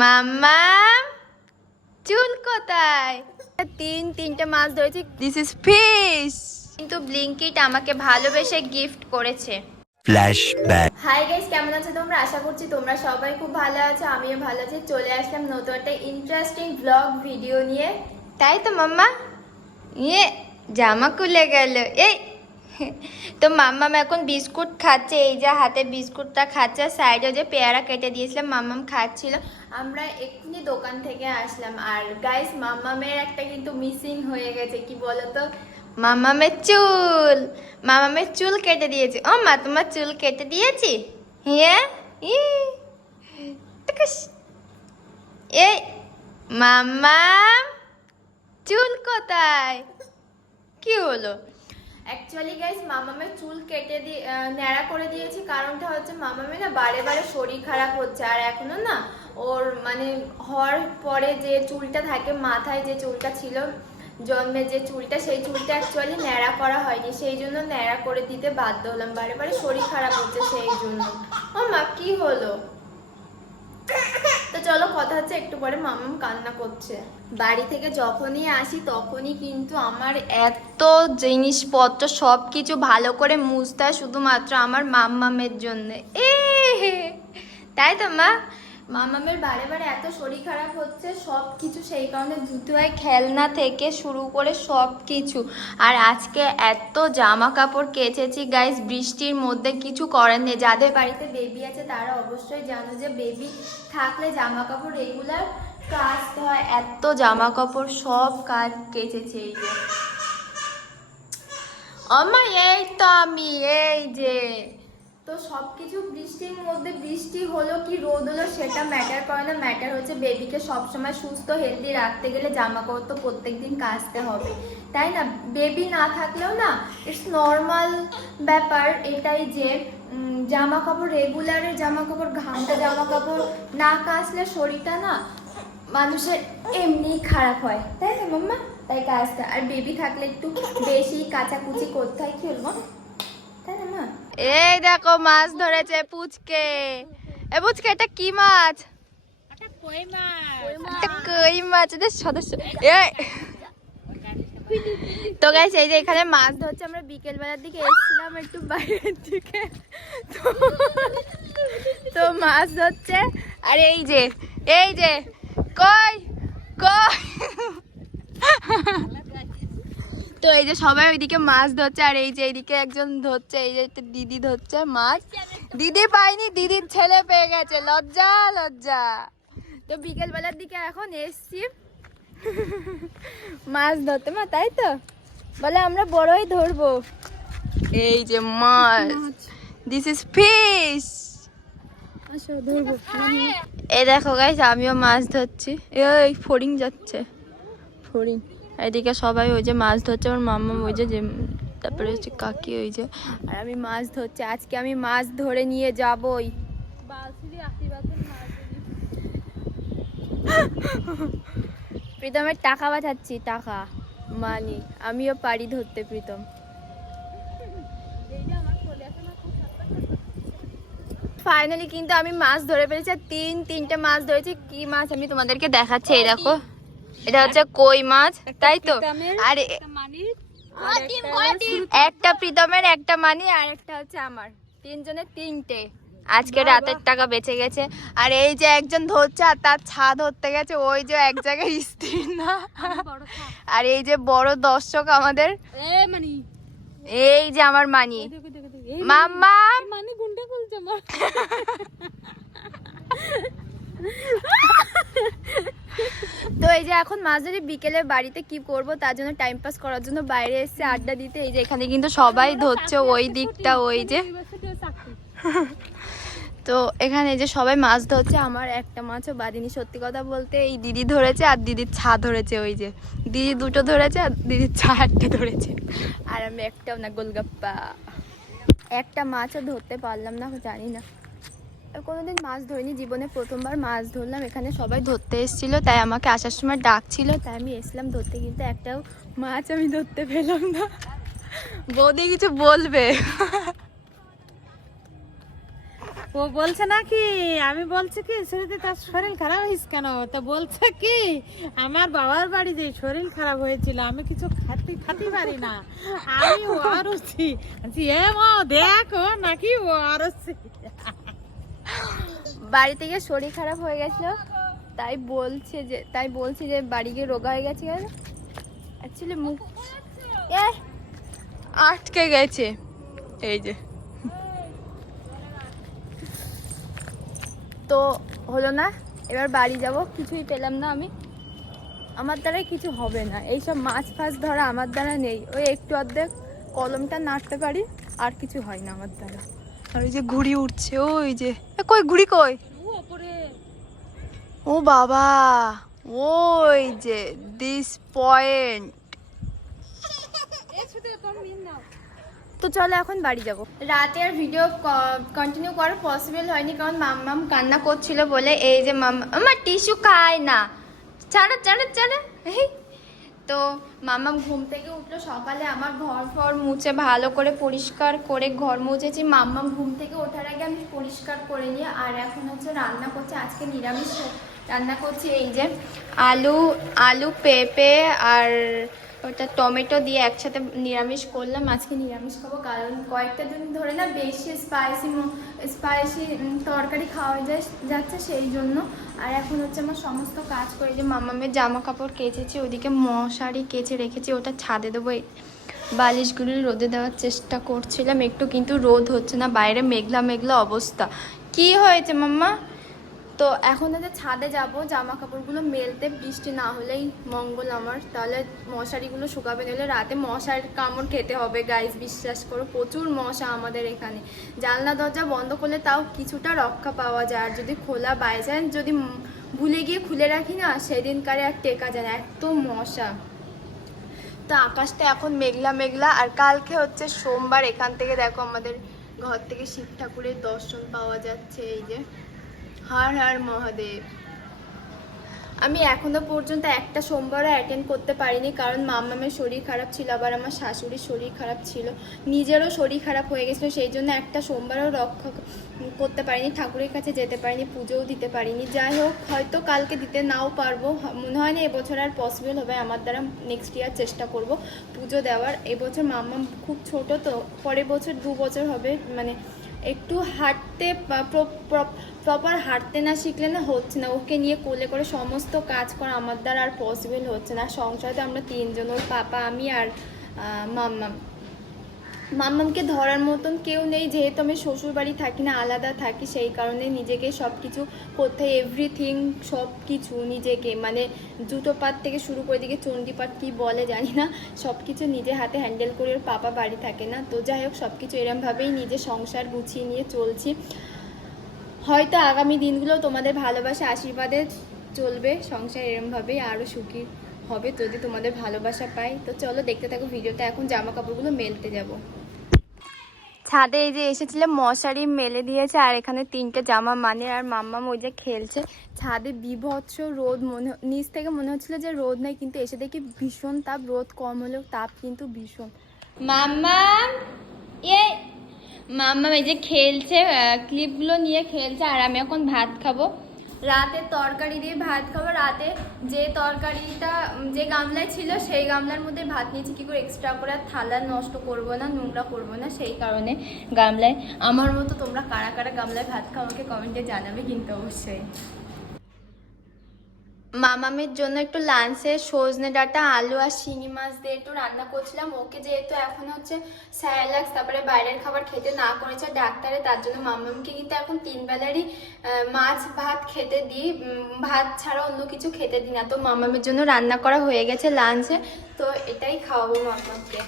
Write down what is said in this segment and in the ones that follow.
মাম্মা চুল কোথায়? তিনটে মাছ ধরেছি। This is fish. কিন্তু ব্লিঙ্কিট আমাকে ভালোবেসে গিফট করেছে। ফ্ল্যাশব্যাক। হাই গাইস, কেমন আছো তোমরা? আশা করছি তোমরা সবাই খুব ভালো আছো, আমিও ভালো আছি। চলে আসলাম নতুন একটা ইন্টারেস্টিং ব্লগ ভিডিও নিয়ে, তাই তো মাম্মা? ইয়ে জামা খুলে গেল। এই তো মাম্মাম এখন বিস্কুট খাচ্ছে, এই যে হাতে বিস্কুটটা খাচ্ছে, সাইডে যে পেয়ারা কেটে দিয়েছিলাম মাম্মাম খাচ্ছিল। আমরা এক্ষুনি দোকান থেকে আসলাম। আর গাইস, মাম্মামের একটা কিন্তু মিসিং হয়ে গেছে, কি বলতো? মামামের চুল কেটে দিয়েছে। ও মা, তোমার চুল কেটে দিয়েছি? হ্যাঁ। এই মাম্মাম চুল কোথায়? কি হলো? অ্যাকচুয়ালি গাইস, মামামের চুল কেটে দিয়ে ন্যাড়া করে দিয়েছি। কারণটা হচ্ছে মামামের না বারে বারে শরীর খারাপ হচ্ছে, আর এখনো না ওর মানে হওয়ার পরে যে চুলটা থাকে মাথায়, যে চুলটা ছিল জন্মে, যে চুলটা, সেই চুলটা অ্যাকচুয়ালি ন্যাড়া করা হয়নি, সেই জন্য ন্যাড়া করে দিতে বাধ্য হলাম। বারে বারে শরীর খারাপ হচ্ছে সেই জন্য। ও মা, কি হলো? তো চলো, কথা হচ্ছে একটু পরে। মামাম কান্না করছে। বাড়ি থেকে যখনই আসি তখনই কিন্তু আমার এত জিনিসপত্র সব কিছু ভালো করে মুছতে হয় শুধুমাত্র আমার মাম্মামের জন্য। তাই তো মা? মামামের বারে বারে এত শরীর খারাপ হচ্ছে, সব কিছু সেই কারণে ধুতে হয়, খেলনা থেকে শুরু করে সব কিছু। আর আজকে এত জামা কাপড় কেচেছি গাইস, বৃষ্টির মধ্যে কিছু করার নেই। যাদের বাড়িতে বেবি আছে তারা অবশ্যই জানো যে বেবি থাকলে জামা কাপড় রেগুলার কাচতে হয়। এত জামা কাপড় সব কাজ কেচেছে। এই যে আমার, এই তো আমি, এই যে তো সব কিছু বৃষ্টির মধ্যে, বৃষ্টি হলো কি রোদ হলো সেটা ম্যাটার করে না। ম্যাটার হচ্ছে বেবিকে সবসময় সুস্থ হেলদি রাখতে গেলে জামা কাপড় তো প্রত্যেকদিন কাচতে হবে, তাই না? বেবি না থাকলেও না, ইটস নর্মাল ব্যাপার এটাই যে জামা কাপড়, রেগুলারের জামা কাপড়, ঘামটা জামা কাপড় না কাচলে শরীরটা না মানুষের এমনি খারাপ হয়, তাই না মাম্মা? তাই কাচতে, আর বেবি থাকলে একটু বেশি কাচাকুচি করতে হয়, কি বলবো, তাই না মা? এই দেখো মাছ ধরেছে পুচকে। এ পুচকে, এটা কি মাছ? এটা কই মাছ, এটা সদস্য। তো গাইস, এই যে এখানে মাছ ধরছে। আমরা বিকেল বেলার দিকে এসেছিলাম একটু বাইরের দিকে, তো মাছ ধরছে। আর এই যে কই কই তো এই যে সবাই ওইদিকে মাছ ধরছে, আর এই যে এইদিকে একজন ধরছে, এই যে দিদি ধরছে মাছ। দিদি পাইনি, দিদির ছেলে পেয়ে গেছে। লজ্জা লজ্জা। তো বিকেল বেলার দিকে এখন এসছি মাছ ধরতে মা, তাই তো? বলে আমরা বড়ই ধরবো। এই যে মাছ, দিস ইজ ফিশ। এই দেখো গাইস, আমিও মাছ ধরছি। এই ফড়িং যাচ্ছে, ফড়িং। এদিকে সবাই ওই যে মাছ ধরছে, আমার মাম্মা ওই যে, তারপরে হচ্ছে কাকি ওই যে, আর আমি মাছ ধরছি। আজকে আমি মাছ ধরে নিয়ে যাবই। প্রীতমের টাকা বাঁচাচ্ছি, টাকা মানি। আমিও পারি ধরতে প্রীতম। ফাইনালি কিন্তু আমি মাছ ধরে ফেলেছি। তিনটে মাছ ধরেছি। কি মাছ আমি তোমাদেরকে দেখাচ্ছি, এই দেখো, এটা হচ্ছে কই মাছ, তাই তো? আর একটা প্রীতমের, একটা মানি, আর একটা হচ্ছে আমার। তিনজনের তিনটে। আজকে রাতের টাকা বেঁচে গেছে। আর এই যে একজন ধরছে, আর তার ছা ধরতে গেছে, ওই যে এক জায়গায় স্থির না। আর এই যে বড় দর্শক আমাদের, এই যে আমার মানি, মাম্মা। তো এই যে এখন মাছ ধরে বিকেলে বাড়িতে কি করব, তার জন্য টাইম পাস করার জন্য বাইরে এসে আড্ডা দিতে। এই যে এখানে কিন্তু সবাই ধরছে, ওই দিকটা, ওই যে। তো এখানে যে সবাই মাছ ধরছে, আমার একটা মাছও বাদিনি। সত্যি কথা বলতে, এই দিদি ধরেছে, আর দিদির ছা ধরেছে। ওই যে দিদি দুটো ধরেছে, আর দিদির ছা একটা ধরেছে, আর আমি একটাও না। গোলগাপ্পা। একটা মাছও ধরতে পারলাম না, জানি না। কোনোদিন মাছ ধরিনি, জীবনে প্রথমবার মাছ ধরলাম। এখানে সবাই ধরতে এসেছিল, তাই আমাকে আসার সময় ডাকছিল, তাই আমি এসলাম ধরতে। কিন্তু একটাও মাছ আমি ধরতে পেলাম না। বৌদি কিছু বলবে? ও বলছে নাকি, আমি বলছি কি শুরুতে তার শরীর খারাপ হয়েছে কেন, তো বলছে কি আমার বাবার বাড়ি যে শরীর খারাপ হয়েছিল আমি কিছু খাতে পারি না, আমি ওয়ারছি। এ মা দেখো নাকি ওয়ারছি। বাড়ি থেকে শরীর খারাপ হয়ে গেছিল, তাই বলছি যে বাড়ি গিয়ে রোগা হয়ে গেছে। অ্যাকচুয়ালি মুখ আটকে গেছে, এই যে। তো হলো না, এবার বাড়ি যাব, কিছুই পেলাম না আমি, আমার দ্বারাই কিছু হবে না, এইসব মাছ ফাছ ধরা আমার দ্বারা নেই, ওই একটু অর্ধেক কলমটা নাড়তে পারি, আর কিছু হয় না আমার দ্বারা। আর ওই যে ঘুড়ি উঠছে, ওই যে কই ঘুড়ি কই, ও বাবা, ওই যে দিস পয়েন্ট। তো চলো এখন বাড়ি যাব। রাতে আর ভিডিও কন্টিনিউ করা পসিবল হয়নি, কারণ মাম্মাম কান্না করছিল বলে। এই যে মাম্মা আমার টিস্যু খায় না, ছাড়া ছাড়া ছাড়া। তো মাম্মাম ঘুম থেকে উঠলো সকালে, আমার ঘর ফর মুছে ভালো করে পরিষ্কার করে ঘর মুছেছি। মাম্মাম ঘুম থেকে ওঠার আগে আমি পরিষ্কার করে নিই। আর এখন হচ্ছে রান্না করছে, আজকে নিরামিষ রান্না করছি। এই যে আলু পেঁপে আর ওটা টমেটো দিয়ে একসাথে নিরামিষ করলাম। আজকে নিরামিষ খাবো, কারণ কয়েকটা দিন ধরে না বেশি স্পাইসি তরকারি খাওয়া যাচ্ছে সেই জন্য। আর এখন হচ্ছে আমার সমস্ত কাজ করে, যে মামামের জামা কাপড় কেচেছি, ওদিকে মশারি কেচে রেখেছি, ওটা ছাদে দেবো। বালিশগুলি রোদে দেওয়ার চেষ্টা করছিলাম একটু, কিন্তু রোদ হচ্ছে না, বাইরে মেঘলা মেঘলা অবস্থা। কি হয়েছে মাম্মা? তো এখন হচ্ছে ছাদে যাব জামা কাপড়গুলো মেলতে, বৃষ্টি না হলেই মঙ্গল আমার, তাহলে মশারিগুলো শুকাবে, নাহলে রাতে মশার কামড় খেতে হবে গাইস, বিশ্বাস করো প্রচুর মশা আমাদের এখানে। জানলা দরজা বন্ধ করলে তাও কিছুটা রক্ষা পাওয়া যায়, আর যদি খোলা বাই চান্স যদি ভুলে গিয়ে খুলে রাখি না, সেদিনকারে আর টেকা যায় না, এত মশা। তো আকাশটা এখন মেঘলা মেঘলা। আর কালকে হচ্ছে সোমবার, এখান থেকে দেখো আমাদের ঘর থেকে শিব ঠাকুরের দর্শন পাওয়া যাচ্ছে। এই যে হর হর মহাদেব। আমি এখনো পর্যন্ত একটা সোমবারও অ্যাটেন্ড করতে পারিনি, কারণ মামামের শরীর খারাপ ছিল, আবার আমার শাশুড়ির শরীর খারাপ ছিল, নিজেরও শরীর খারাপ হয়ে গেছিলো, সেই জন্য একটা সোমবারও রক্ষা করতে পারিনি, ঠাকুরের কাছে যেতে পারিনি, পুজোও দিতে পারিনি। যাই হোক, হয়তো কালকে দিতে নাও পারবো, মনে হয় না এবছর আর পসিবল হবে আমার দ্বারা। নেক্সট ইয়ার চেষ্টা করব পুজো দেওয়ার। এবছর মাম্মা খুব ছোট, তো পরের বছর 2 বছর হবে, মানে একটু হাঁটতে প্রপার হাঁটতে না শিখলে না হচ্ছে না, ওকে নিয়ে কোলে করে সমস্ত কাজ করা আমার দ্বারা আর পসিবল হচ্ছে না। সংসারে আমরা 3 জন, ওর পাপা, আমি আর মাম্মামকে ধরার মতন কেউ নেই, যেহেতু আমি শ্বশুর বাড়ি থাকি না, আলাদা থাকি, সেই কারণে নিজেকে সব কিছু করতে হয়, এভরিথিং সব কিছু নিজেকে, মানে জুতো পাট থেকে শুরু করে দিকে চণ্ডীপাঠ কী বলে জানি না, সব কিছু নিজে হাতে হ্যান্ডেল করে, ওর পাপা বাড়ি থাকে না। তো যাই হোক, সব কিছু এরমভাবেই নিজে সংসার গুছিয়ে নিয়ে চলছি। হয়তো আগামী দিনগুলো তোমাদের ভালোবাসা আশীর্বাদে চলবে, সংসার এরমভাবেই আরও সুখী হবে যদি তোমাদের ভালোবাসা পাই। তো চলো দেখতে থাকো ভিডিওটা। এখন জামা কাপড়গুলো মেলতে যাব। ছাদে এই যে এসেছিলাম, মশারি মেলে দিয়েছে, আর এখানে 3টে জামা মানে, আর মাম্মাম ওই যে খেলছে। ছাদে বিভৎস রোদ, নিচ থেকে মনে হচ্ছিল যে রোদ নেই, কিন্তু এসে দেখি ভীষণ তাপ, রোদ কম হলেও তাপ কিন্তু ভীষণ। মাম্মাম মাম্মাম এই যে খেলছে, ক্লিপগুলো নিয়ে খেলছে, আর আমি এখন ভাত খাবো, রাতের তরকারি দিয়ে ভাত খাবো। রাতে যে তরকারিটা যে গামলায় ছিল সেই গামলার মধ্যে ভাত নিয়েছি, কি করে এক্সট্রা করে আর থালা নষ্ট করব না, নোংরা করব না, সেই কারণে গামলায়। আমার মতো তোমরা কারা কারা গামলায় ভাত খাও আমাকে কমেন্টে জানাবে কিন্তু অবশ্যই। মামামের জন্য একটু লাঞ্চে সজনে ডাঁটা, আলু আর শিঙি মাছ দিয়ে একটু রান্না করছিলাম। ওকে যেহেতু এখন হচ্ছে স্যালাক্স, তারপরে বাইরের খাবার খেতে না করেছে ডাক্তারে, তার জন্য মামামকে কিন্তু এখন 3 বেলারই মাছ ভাত খেতে দিই, ভাত ছাড়া অন্য কিছু খেতে দিই না। তো মামামের জন্য রান্না করা হয়ে গেছে লাঞ্চে, তো এটাই খাওয়াবো মামামকে।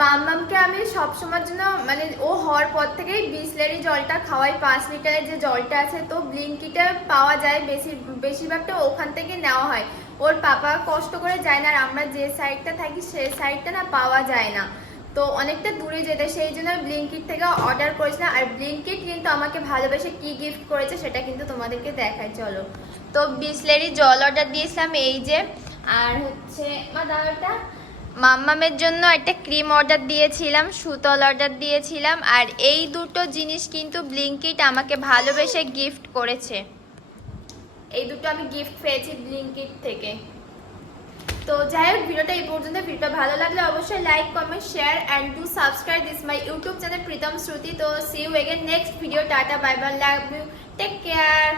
মাম্মামকে আমি সবসময়ের জন্য, মানে ও হওয়ার পর থেকেই বিসলেরি জলটা খাওয়াই, 5 লিটারের যে জলটা আছে, তো ব্লিঙ্কিটে পাওয়া যায়, বেশিরভাগটা ওখান থেকে নেওয়া হয়। ওর পাপা কষ্ট করে যায় না, আর আমরা যে সাইডটা থাকি সেই সাইডটা না পাওয়া যায় না, তো অনেকটা দূরে যেতে, সেই জন্য ব্লিঙ্কিট থেকে অর্ডার করেছিলাম। আর ব্লিঙ্কিট কিন্তু আমাকে ভালোবেসে কি গিফট করেছে সেটা কিন্তু তোমাদেরকে দেখাই, চলো। তো বিসলেরি জল অর্ডার দিয়েছিলাম এই যে, আর হচ্ছে মা দাদাটা মাম্মামের জন্য একটা ক্রিম অর্ডার দিয়েছিলাম, সুতল অর্ডার দিয়েছিলাম, আর এই দুটো জিনিস কিন্তু ব্লিঙ্কিট আমাকে ভালোবেসে গিফট করেছে। এই দুটো আমি গিফট পেয়েছি ব্লিঙ্কিট থেকে। তো যাই হোক, ভিডিওটা এই পর্যন্ত। ভিডিওটা ভালো লাগলে অবশ্যই like, comment, share and do subscribe this my YouTube channel Pritam Shruti. তো see you again next video. Tata, bye bye, love you, take care.